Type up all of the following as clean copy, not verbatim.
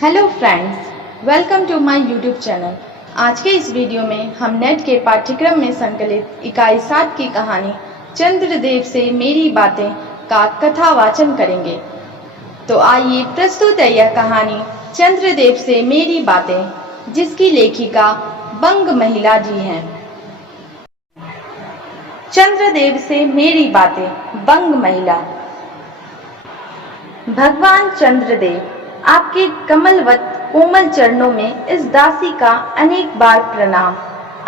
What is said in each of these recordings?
Hello friends, welcome to my YouTube channel. आज के इस वीडियो में हम नेट के पाठ्यक्रम में संकलित इकाई 7 की कहानी चंद्रदेव से मेरी बातें का कथावाचन करेंगे। तो आइए प्रस्तुत है यह कहानी चंद्रदेव से मेरी बातें, जिसकी लेखिका बंग महिला जी हैं। चंद्रदेव से मेरी बातें, बंग महिला। भगवान चंद्रदेव, आपके कमलवत कोमल चरणों में इस दासी का अनेक बार प्रणाम।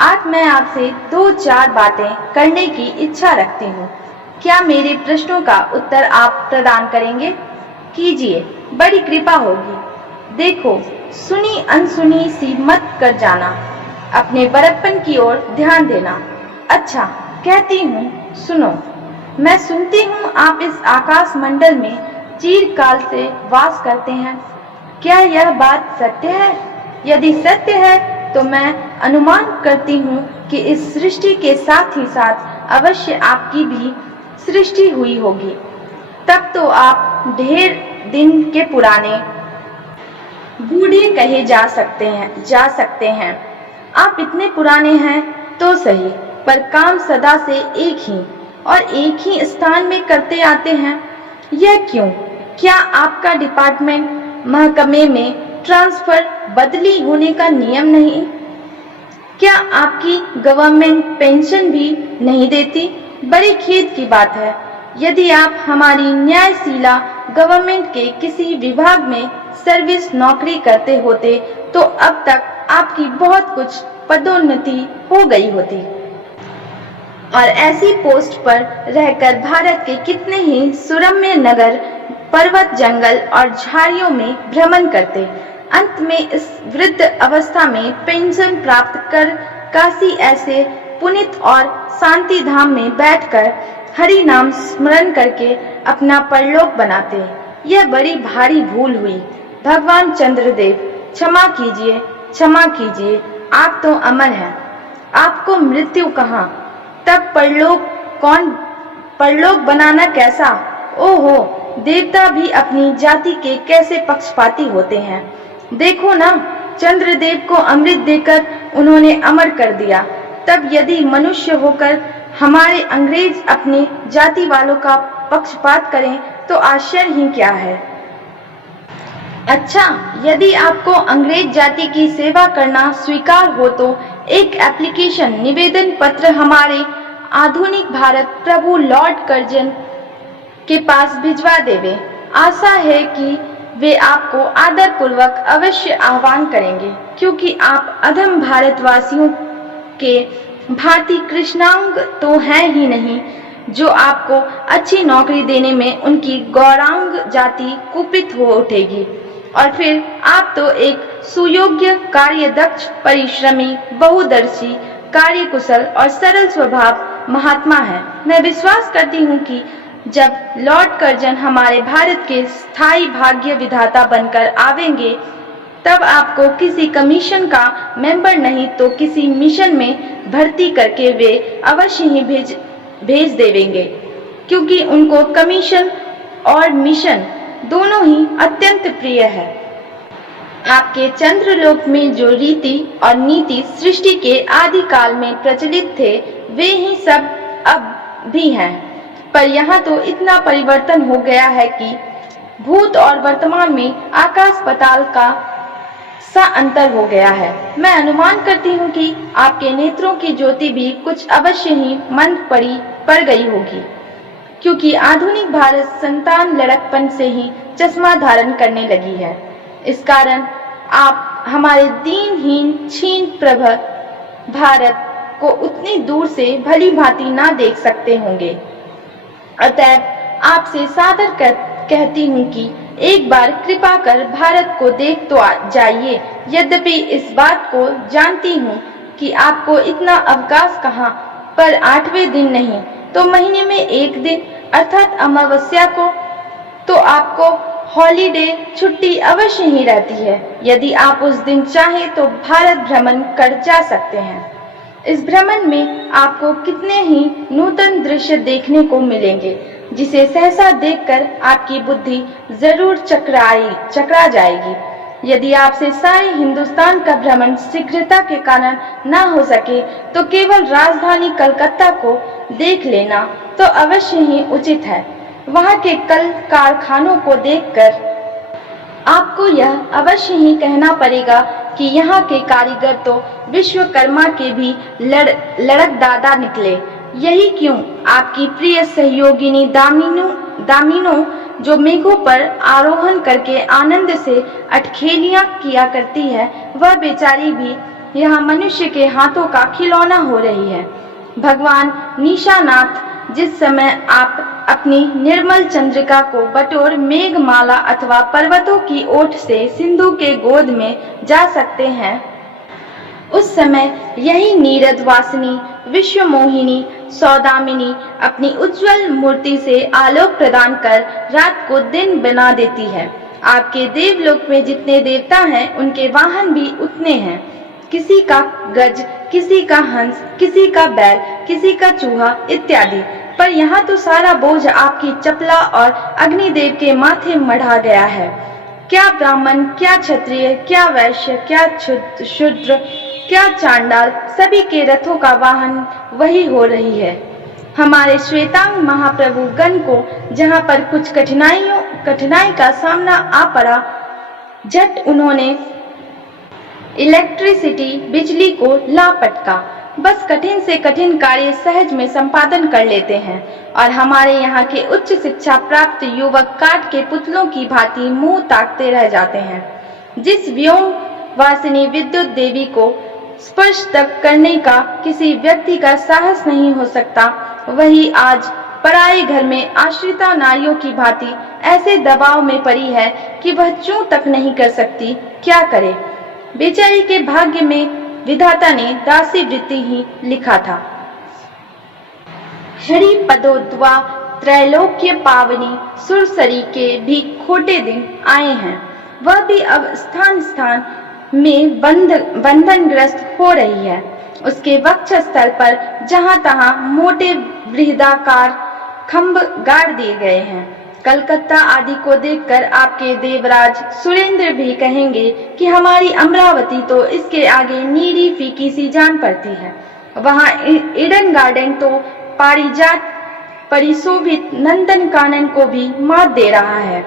आज मैं आपसे 2-4 बातें करने की इच्छा रखती हूँ। क्या मेरे प्रश्नों का उत्तर आप प्रदान करेंगे? कीजिए, बड़ी कृपा होगी। देखो, सुनी अनसुनी सी मत कर जाना। अपने बड़प्पन की ओर ध्यान देना। अच्छा, कहती हूँ, सुनो। मैं सुनती हूँ आप इस आकाश मंडल में चिरकाल से वास करते हैं। क्या यह बात सत्य है? यदि सत्य है तो मैं अनुमान करती हूँ कि इस सृष्टि के साथ ही साथ अवश्य आपकी भी सृष्टि हुई होगी। तब तो आप ढेर दिन के पुराने बूढ़े कहे जा सकते हैं। आप इतने पुराने हैं तो सही, पर काम सदा से एक ही और एक ही स्थान में करते आते हैं। यह क्यों? क्या आपका डिपार्टमेंट महकमे में ट्रांसफर बदली होने का नियम नहीं? क्या आपकी गवर्नमेंट पेंशन भी नहीं देती? बड़ी खेद की बात है। यदि आप हमारी न्यायशीला गवर्नमेंट के किसी विभाग में सर्विस नौकरी करते होते तो अब तक आपकी बहुत कुछ पदोन्नति हो गई होती और ऐसी पोस्ट पर रहकर भारत के कितने ही सुरम्य नगर, पर्वत, जंगल और झाड़ियों में भ्रमण करते। अंत में इस वृद्ध अवस्था में पेंशन प्राप्त कर काशी ऐसे पुनीत और शांति धाम में बैठकर हरि नाम स्मरण करके अपना परलोक बनाते। यह बड़ी भारी भूल हुई। भगवान चंद्रदेव, क्षमा कीजिए, क्षमा कीजिए। आप तो अमर हैं। आपको मृत्यु कहाँ? तब परलोक बनाना कैसा? ओहो, देवता भी अपनी जाति के कैसे पक्षपाती होते हैं। देखो ना, चंद्रदेव को अमृत देकर उन्होंने अमर कर दिया। तब यदि मनुष्य होकर हमारे अंग्रेज अपने जाति वालों का पक्षपात करें तो आश्चर्य ही क्या है। अच्छा, यदि आपको अंग्रेज जाति की सेवा करना स्वीकार हो तो एक एप्लीकेशन निवेदन पत्र हमारे आधुनिक भारत प्रभु लॉर्ड कर्जन के पास भिजवा देवे। आशा है कि वे आपको आदर पूर्वक अवश्य आह्वान करेंगे, क्योंकि आप अधम भारतवासियों के भारतीय कृष्णांग तो हैं ही नहीं, जो आपको अच्छी नौकरी देने में उनकी गौरांग जाति कुपित हो उठेगी। और फिर आप तो एक सुयोग्य, कार्यदक्ष, परिश्रमी, बहुदर्शी, कार्यकुशल और सरल स्वभाव महात्मा है। मैं विश्वास करती हूँ कि जब लॉर्ड कर्जन हमारे भारत के स्थायी भाग्य विधाता बनकर आवेंगे, तब आपको किसी कमीशन का मेंबर नहीं तो किसी मिशन में भर्ती करके वे अवश्य ही भेज देवेंगे, क्योंकि उनको कमीशन और मिशन दोनों ही अत्यंत प्रिय है। आपके चंद्रलोक में जो रीति और नीति सृष्टि के आदि काल में प्रचलित थे, वे ही सब अब भी हैं। पर यहाँ तो इतना परिवर्तन हो गया है कि भूत और वर्तमान में आकाश पाताल का सा अंतर हो गया है। मैं अनुमान करती हूँ कि आपके नेत्रों की ज्योति भी कुछ अवश्य ही मंद पड़ गई होगी, क्योंकि आधुनिक भारत संतान लड़कपन से ही चश्मा धारण करने लगी है। इस कारण आप हमारे दीनहीन क्षीण प्रभ भारत को उतनी दूर से भली भांति ना देख सकते होंगे। अतएव आपसे सादर कहती हूँ कि एक बार कृपा कर भारत को देख तो जाइए। यद्यपि इस बात को जानती हूँ कि आपको इतना अवकाश कहाँ, पर 8वें दिन नहीं तो महीने में 1 दिन अर्थात अमावस्या को तो आपको हॉलीडे छुट्टी अवश्य ही रहती है। यदि आप उस दिन चाहें तो भारत भ्रमण कर जा सकते हैं। इस भ्रमण में आपको कितने ही नूतन दृश्य देखने को मिलेंगे, जिसे सहसा देखकर आपकी बुद्धि जरूर चकरा जाएगी। यदि आपसे सारे हिंदुस्तान का भ्रमण शीघ्रता के कारण न हो सके तो केवल राजधानी कलकत्ता को देख लेना तो अवश्य ही उचित है। वहाँ के कल कारखानों को देखकर आपको यह अवश्य ही कहना पड़ेगा कि यहाँ के कारीगर तो विश्वकर्मा के भी लड़क दादा निकले। यही क्यों आपकी प्रिय सहयोगिनी दामिनो जो मेघों पर आरोहण करके आनंद से अटखेलियां किया करती है, वह बेचारी भी यहाँ मनुष्य के हाथों का खिलौना हो रही है। भगवान निशानाथ जिस समय आप अपनी निर्मल चंद्रिका को बटोर मेघमाला अथवा पर्वतों की ओट से सिंधु के गोद में जा सकते हैं, उस समय यही नीरद वासिनी विश्व मोहिनी सौदामिनी अपनी उज्जवल मूर्ति से आलोक प्रदान कर रात को दिन बना देती है। आपके देवलोक में जितने देवता हैं, उनके वाहन भी उतने हैं। किसी का गज, किसी का हंस, किसी का बैल, किसी का चूहा इत्यादि। पर यहाँ तो सारा बोझ आपकी चपला और अग्निदेव के माथे मढ़ा गया है। क्या ब्राह्मण, क्या क्षत्रिय, क्या वैश्य, क्या शूद्र, क्या चांडाल, सभी के रथों का वाहन वही हो रही है। हमारे श्वेतांग महाप्रभु गण को जहाँ पर कुछ कठिनाई का सामना आ पड़ा, झट उन्होंने इलेक्ट्रिसिटी बिजली को ला पटका। बस कठिन से कठिन कार्य सहज में संपादन कर लेते हैं। और हमारे यहाँ के उच्च शिक्षा प्राप्त युवक काठ के पुतलों की भांति मुंह ताकते रह जाते हैं। जिस व्योम वासिनी विद्युत देवी को स्पर्श तक करने का किसी व्यक्ति का साहस नहीं हो सकता, वही आज पराये घर में आश्रिता नारियों की भांति ऐसे दबाव में पड़ी है कि वह चूं तक नहीं कर सकती। क्या करे? बेचारी के भाग्य में विधाता ने दासी वृत्ति ही लिखा था। हरि पदोद्वा त्रैलोक्य पावनी सुरसरी के भी खोटे दिन आए हैं। वह भी अब स्थान स्थान में बंधनग्रस्त हो रही है। उसके वक्षस्थल पर जहां तहां मोटे वृहदाकार खंभ गाड़ दिए गए हैं। कलकत्ता आदि को देखकर आपके देवराज सुरेंद्र भी कहेंगे कि हमारी अमरावती तो इसके आगे नीरी फीकी सी जान पड़ती है। वहाँ ईडन गार्डन तो पारिजात परिशोभित नंदन कानन को भी मात दे रहा है।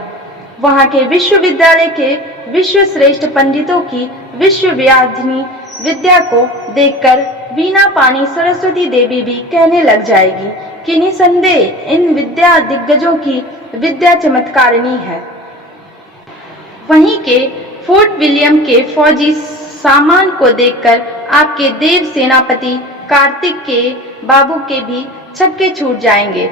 वहाँ के विश्वविद्यालय के विश्व श्रेष्ठ पंडितों की विश्वव्याधिनी विद्या को देखकर वीणा पानी सरस्वती देवी भी कहने लग जाएगी कि निसंदेह इन विद्या दिग्गजों की विद्या चमत्कारिणी है। वहीं के फोर्ट विलियम के फौजी सामान को देखकर आपके देव सेनापति कार्तिक के बाबू के भी छक्के छूट जाएंगे,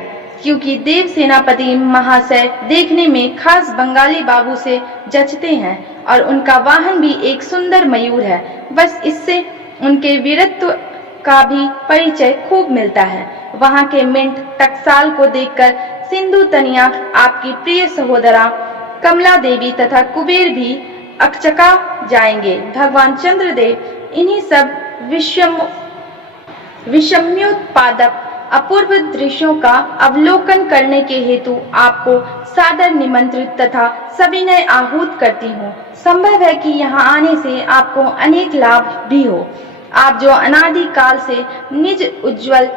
क्योंकि देव सेनापति महाशय देखने में खास बंगाली बाबू से जचते हैं और उनका वाहन भी एक सुंदर मयूर है। बस इससे उनके वीरत्व का भी परिचय खूब मिलता है। वहाँ के मिंट टकसाल को देखकर सिंधु तनिया आपकी प्रिय सहोदरा कमला देवी तथा कुबेर भी अकचका जाएंगे। भगवान चंद्रदेव इन्हीं सब विषम्योत्पादक अपूर्व दृश्यों का अवलोकन करने के हेतु आपको सादर निमंत्रित तथा सविनय आहूत करती हूँ। संभव है कि यहाँ आने से आपको अनेक लाभ भी हो। आप जो अनादि काल से निज उज्जवल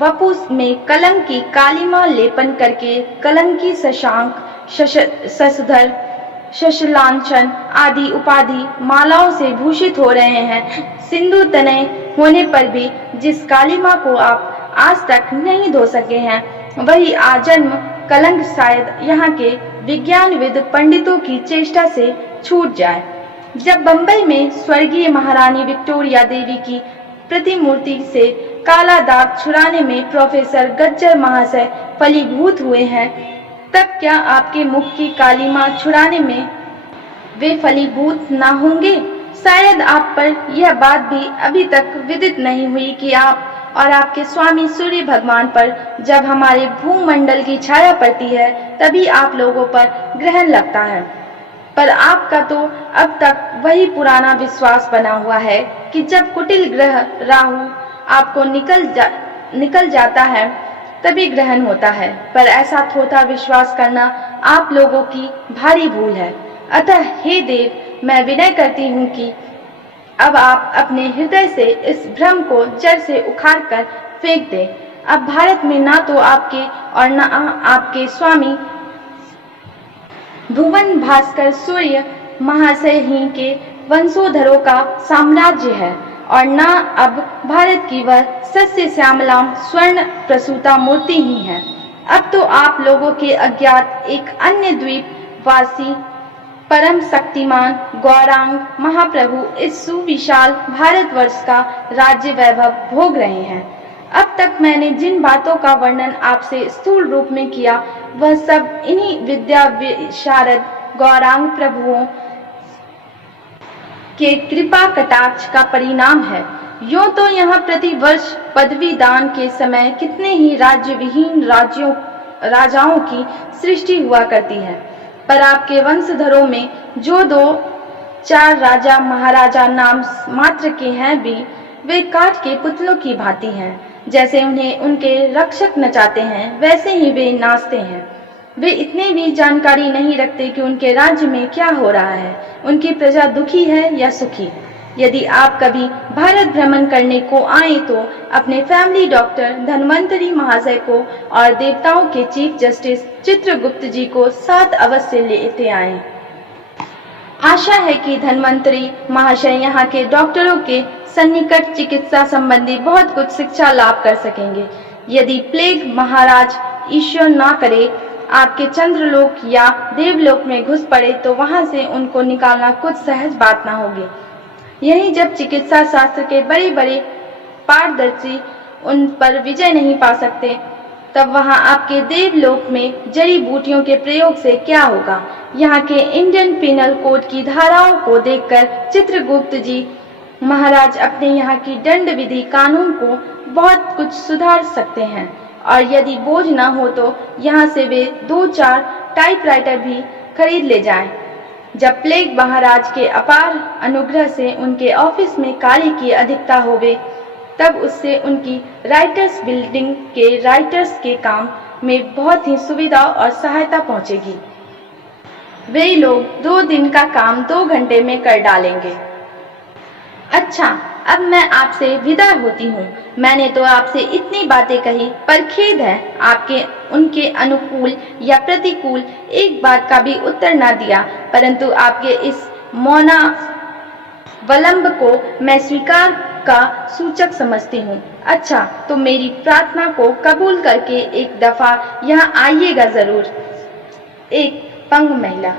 वपु में कलंक की कालिमा लेपन करके कलंकी शशांक, शशधर, शशलांचन आदि उपाधि मालाओं से भूषित हो रहे हैं, सिंधु तनय होने पर भी जिस कालिमा को आप आज तक नहीं धो सके हैं, वही आजन्म कलंक शायद यहाँ के विज्ञानविद पंडितों की चेष्टा से छूट जाए। जब बंबई में स्वर्गीय महारानी विक्टोरिया देवी की प्रतिमूर्ति से काला दाग छुड़ाने में प्रोफेसर गज्जर महाशय फलीभूत हुए हैं, तब क्या आपके मुख की कालिमा छुड़ाने में वे फलीभूत ना होंगे? शायद आप पर यह बात भी अभी तक विदित नहीं हुई कि आप और आपके स्वामी सूर्य भगवान पर जब हमारे भूमंडल की छाया पड़ती है, तभी आप लोगों पर ग्रहण लगता है। पर आपका तो अब तक वही पुराना विश्वास बना हुआ है कि जब कुटिल ग्रह राहु आपको निकल जाता है, तभी ग्रहण होता है। पर ऐसा थोथा विश्वास करना आप लोगों की भारी भूल है। अतः हे देव, मैं विनय करती हूँ कि अब आप अपने हृदय से इस भ्रम को जड़ से उखाड़कर फेंक दें। अब भारत में ना तो आपके और ना आपके स्वामी भुवन भास्कर सूर्य महाशय ही के वंशोधरों का साम्राज्य है और न अब भारत की वह सस्य श्यामलाम स्वर्ण प्रसूता मूर्ति ही है। अब तो आप लोगों के अज्ञात एक अन्य द्वीप वासी परम शक्तिमान गौरांग महाप्रभु इस सुविशाल भारतवर्ष का राज्य वैभव भोग रहे हैं। अब तक मैंने जिन बातों का वर्णन आपसे स्थूल रूप में किया वह सब इन्हीं विद्या विशारद गौरांग प्रभुओं के कृपा कटाक्ष का परिणाम है। यूं तो यहाँ प्रति वर्ष पदवी दान के समय कितने ही राज्य विहीन राजाओं की सृष्टि हुआ करती है, पर आपके वंशधरों में जो 2-4 राजा महाराजा नाम मात्र के हैं भी वे काठ के पुतलों की भांति हैं। जैसे उन्हें उनके रक्षक नचाते हैं वैसे ही वे नाचते हैं। वे इतने भी जानकारी नहीं रखते कि उनके राज्य में क्या हो रहा है, उनकी प्रजा दुखी है या सुखी। यदि आप कभी भारत भ्रमण करने को आए तो अपने फैमिली डॉक्टर धन्वंतरी महाशय को और देवताओं के चीफ जस्टिस चित्रगुप्त जी को साथ अवश्य लेते आएं। आशा है कि धन्वंतरी महाशय यहाँ के डॉक्टरों के सन्निकट चिकित्सा संबंधी बहुत कुछ शिक्षा लाभ कर सकेंगे। यदि प्लेग महाराज ईश्वर ना करे आपके चंद्रलोक या देवलोक में घुस पड़े तो वहां से उनको निकालना कुछ सहज बात ना होगी। यही जब चिकित्सा शास्त्र के बड़े बड़े पारदर्शी उन पर विजय नहीं पा सकते, तब वहां आपके देवलोक में जड़ी बूटियों के प्रयोग से क्या होगा। यहाँ के इंडियन पिनल कोड की धाराओं को देखकर चित्रगुप्त जी महाराज अपने यहाँ की दंड विधि कानून को बहुत कुछ सुधार सकते हैं, और यदि बोझ ना हो तो यहाँ से वे 2-4 टाइपराइटर भी खरीद ले जाएं। जब प्लेग महाराज के अपार अनुग्रह से उनके ऑफिस में कार्य की अधिकता होवे, तब उससे उनकी राइटर्स बिल्डिंग के राइटर्स के काम में बहुत ही सुविधा और सहायता पहुंचेगी। वे लोग 2 दिन का काम 2 घंटे में कर डालेंगे। अच्छा, अब मैं आपसे विदा होती हूँ। मैंने तो आपसे इतनी बातें कही, पर खेद है आपके उनके अनुकूल या प्रतिकूल एक बात का भी उत्तर ना दिया, परंतु आपके इस मौना विलंब को मैं स्वीकार का सूचक समझती हूँ। अच्छा, तो मेरी प्रार्थना को कबूल करके एक दफा यहाँ आइएगा जरूर। एक पंग महिला।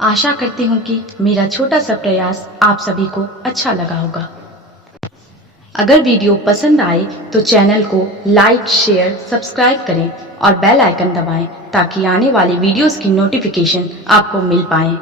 आशा करती हूँ कि मेरा छोटा सा प्रयास आप सभी को अच्छा लगा होगा। अगर वीडियो पसंद आए तो चैनल को लाइक, शेयर, सब्सक्राइब करें और बेल आइकन दबाएं ताकि आने वाली वीडियोस की नोटिफिकेशन आपको मिल पाए।